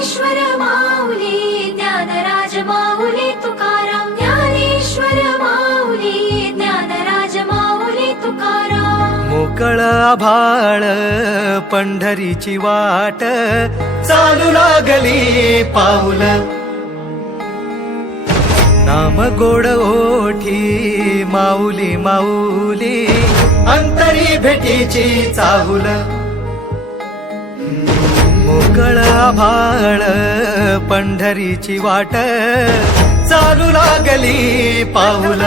ज्ञानेश्वर माऊली ज्ञानराज माऊली तुकाराम, ज्ञानेश्वर माऊली ज्ञानराज माऊली तुकाराम. मोकळ आभाळ पंढरीची वाट, चालू लागली पाऊल. नाम गोड ओठी माऊली माऊली, अंतरी भेटीची चाहुल. मोकळ आभाळ पंढरीची वाट, चालू लागली पाऊल.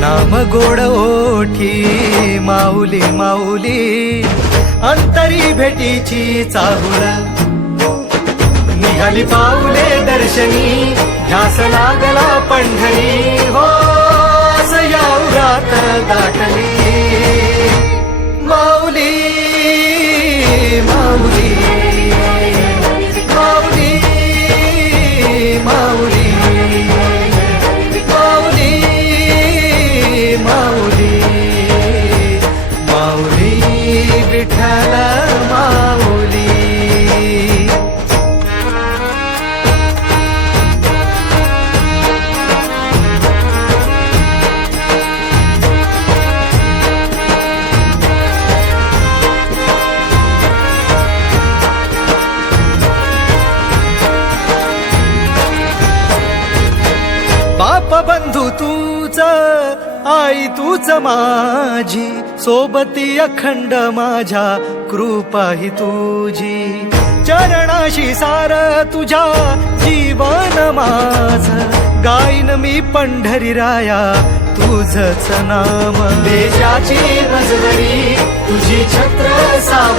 नाम गोड ओठी माऊली माऊली, अंतरी भेटीची चाहुल. निघाली पाऊले दर्शनी, ध्यास लागला पंढरी. हो या उरात दाटली माऊली माऊली माऊली माऊली माऊली माऊली माऊली विठ्ठल माऊली. बाप बंधू तूच, आई तूच माझी, सोबती अखंड माझ्या कृपा ही तुझी. चरणाशी सार तुझ्या जीवन माझ, गाईन मी पंढरी राया तुझच नाम. देशाची मजवरी तुझी छत्र साव